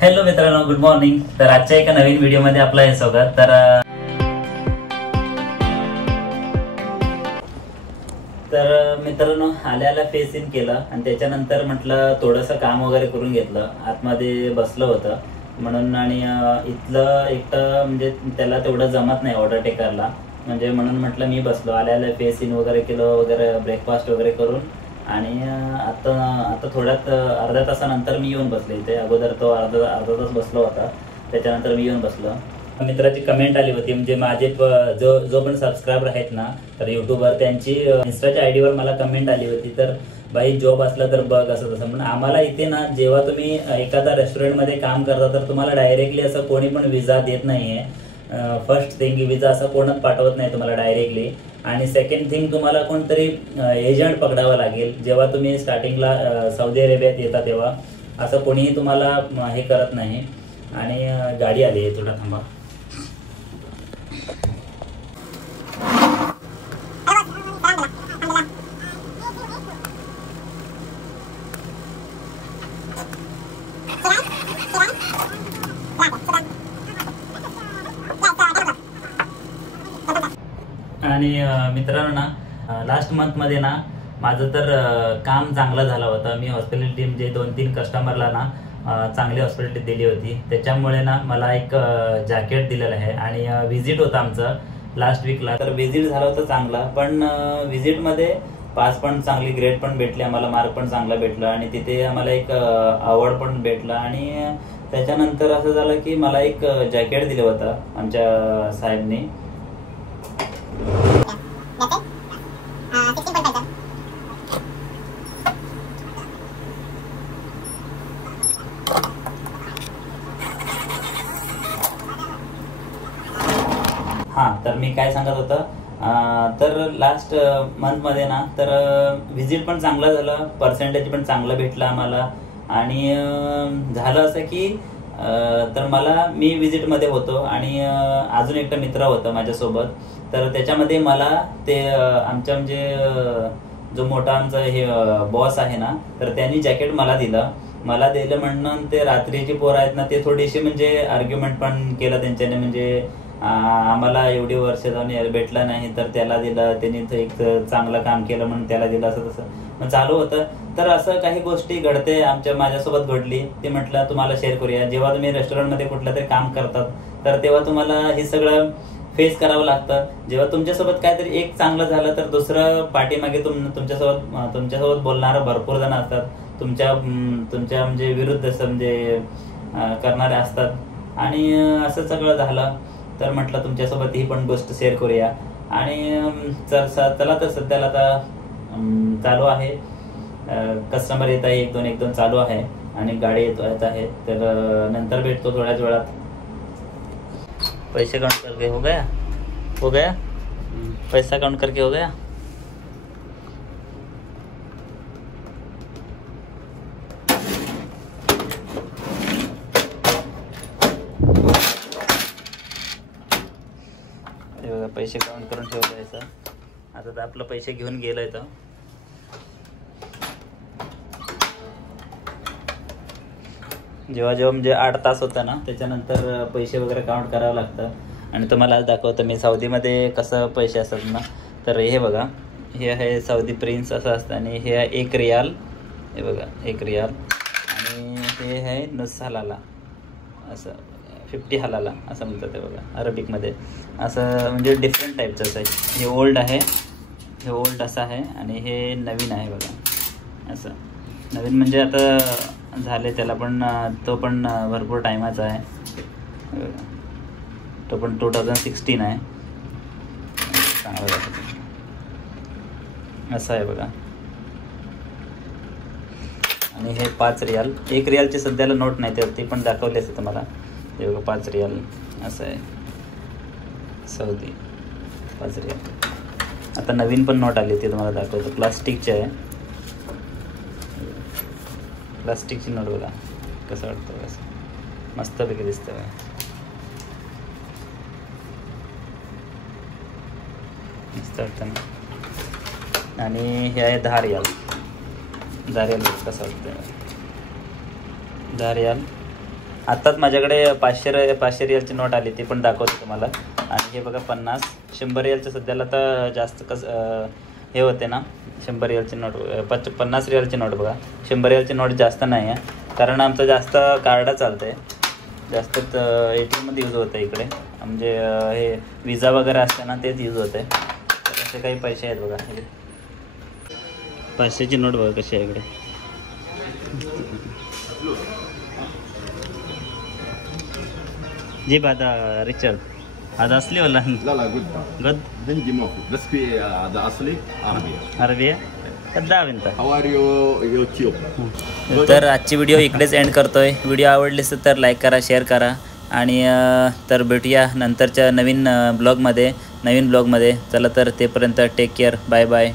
Hello मित्रांनो, good morning. तर आजच्या एका नवीन व्हिडिओमध्ये आपलं हे स्वागत. तर मित्रांनो, आल्याला फेस इन केलं आणि त्याच्यानंतर म्हटलं थोडंसं काम वगैरे करून घेतलं. आतमध्ये बसलं होतं म्हणून, आणि इथलं एकटं म्हणजे त्याला तेवढं जमत नाही ऑर्डर टेकरला, म्हणजे म्हणून म्हटलं मी बसलो. आल्याला फेस इन वगैरे केलं, वगैरे ब्रेकफास्ट वगैरे करून, आणि आता थोड्यात अर्ध्या तासानंतर मी येऊन बसले इथे. अगोदर तो अर्धा तास बसलो होता, त्याच्यानंतर मी येऊन बसलो. मित्राची कमेंट आली होती, म्हणजे माझे जो पण सबस्क्रायबर आहेत ना, तर युट्यूबवर त्यांची इन्स्टाच्या आयडीवर मला कमेंट आली होती, तर बाई जॉब असला तर बघ असं तसं. म्हणून आम्हाला इथे ना, जेव्हा तुम्ही एखादा रेस्टॉरंटमध्ये काम करता तर तुम्हाला डायरेक्टली असं कोणी पण विजा देत नाहीये. फर्स्ट थिंग, विजा असं कोणच पाठवत नाही तुम्हाला डायरेक्टली. आणि सेकंड थिंग, तुम्हाला कोणतरी एजंट पकडावा लागेल. जेव्हा तुम्ही स्टार्टिंगला सौदी अरेबियात येता तेव्हा असं कोणीही तुम्हाला हे करत नाही. आणि गाडी आली आहे, थोडा थांबा. आणि मित्रांनो ना, लास्ट मंथमध्ये ना माझं तर काम चांगलं झालं होतं. मी हॉस्पिटॅलिटी म्हणजे 2-3 कस्टमरला ना चांगली हॉस्पिटॅलिटी दिली होती. त्याच्यामुळे ना मला एक जॅकेट दिलेलं आहे. आणि व्हिजिट होतं आमचं लास्ट वीकला, तर व्हिजिट झालं होतं चांगला. पण व्हिजिटमध्ये पास पण चांगली, ग्रेड पण भेटली आम्हाला, मार्क पण चांगला भेटला, आणि तिथे आम्हाला एक अवॉर्ड पण भेटला. आणि त्याच्यानंतर असं झालं की मला एक जॅकेट दिलं होतं आमच्या साहेबने. हां, तर मी काय सांगत होतं, तर लास्ट मंथमध्ये ना, तर व्हिजिट पण चांगलं झालं, पर्सेंटेज पण चांगलं भेटलं आम्हाला. आणि झालं असं की तर मी व्हिजिटमध्ये होतो, आणि अजून एकटा मित्र होता माझ्यासोबत. तर त्याच्यामध्ये मला ते आमच्या म्हणजे जो मोठा आमचा हे बॉस आहे ना, तर त्यांनी जॅकेट मला दिलं म्हणून ते रात्रीची पोरं आहेत ना, ते थोडीशी म्हणजे आर्ग्युमेंट पण केलं त्यांच्याने, म्हणजे आम्हाला एवढी वर्ष जाऊन भेटला नाही तर त्याला दिलं, त्यांनी एक चांगलं काम केलं म्हणून त्याला दिलं, असं तसं मग चालू होतं. तर असं काही गोष्टी घडते, माझ्यासोबत घडली, ते म्हटलं तुम्हाला शेअर करूया. जेव्हा तुम्ही रेस्टॉरंटमध्ये कुठलं तरी काम करतात तर तेव्हा तुम्हाला हे सगळं फेस करावं लागतं. जेव्हा तुमच्यासोबत काहीतरी एक चांगलं झालं तर दुसरं पाठीमागे तुमच्यासोबत बोलणारं भरपूर जण असतात, तुमच्या म्हणजे विरुद्ध म्हणजे करणारे असतात. आणि असं सगळं झालं, तर म्हटलं तुमच्यासोबत ही पण गोष्ट शेअर करूया. आणि चला तर सध्याला आता चालू आहे, कस्टमर येत आहे, एक दोन चालू आहे, आणि गाडी येत आहे. तर नंतर भेटतो थोड्याच वेळात. पैसे काउंट करके हो गया पैसा काउंट करके हो गया. पैसे काउंट करून ठेवलं. आता तर आपलं पैसे घेऊन गेलंय. तर जेव्हा म्हणजे 8 तास होतं ना, त्याच्यानंतर पैसे वगैरे काउंट करावं लागतं. आणि तुम्हाला आज दाखवतं मी साऊदीमध्ये कसं पैसे असतात ना. तर हे बघा, हे आहे साऊदी प्रिन्स असं असतं, आणि हे आहे 1 रियाल. हे बघा 1 रियाल. आणि हे आहे नुस हलाला, असं 50 हलाला असं म्हणतात ते बघा अरबिकमध्ये. असं म्हणजे डिफरंट टाईपचं असं आहे. हे ओल्ड आहे, हे ओल्ड असं आहे, आणि हे नवीन आहे बघा. असं नवीन म्हणजे आता झाले त्याला पण, तो पण भरपूर टायमाचा आहे. तो पण 2016 आहे. चांगला असं आहे बघा. आणि हे 5 रियाल. 1 रियालची सध्याला नोट नाही, तर ती पण दाखवली असते तुम्हाला. हे बघा 5 रियाल असं आहे, सौदी 5 रियाल. आता नवीन पण नोट आली, ती तुम्हाला दाखवतो. प्लास्टिकची आहे, प्लास्टिकची नोट बघा कसं वाटतं, कसं मस्तपैकी दिसतं बघा. मस्त वाटतं ना. आणि हे आहे 10 रियाल. रियाल कसं वाटतं. 10 रियाल. आत्ताच माझ्याकडे 500 रियालची नोट आली, ती पण दाखवतो तुम्हाला. आणि हे बघा 50, 100 रियालचं सध्याला तर जास्त हे होते ना. 100 रियालची नोट, 50 रियालची नोट बघा. 100 रियालची नोट जास्त नाही आहे, कारण आमचं जास्त कार्ड चालतं आहे. जास्त ATMमध्ये यूज होतं इकडे. म्हणजे हे विजा वगैरे असते ना, तेच यूज होतं आहे. तर असे काही पैसे आहेत बघा. 500ची नोट बघा कशी आहे इकडे. जी बात रिचर्ड هذا اصلي ولا لا جد جد هندي ماكو بس في هذا اصلي عربي عربية كذاب انت. حواريو يوتيوب. तर आजची व्हिडिओ इकडेच एंड करतोय. व्हिडिओ आवडली तर लाईक करा, शेअर करा. आणि तर भेटूया नंतरच्या नवीन ब्लॉगमध्ये. चला तर तेपर्यंत टेक केअर. Bye bye.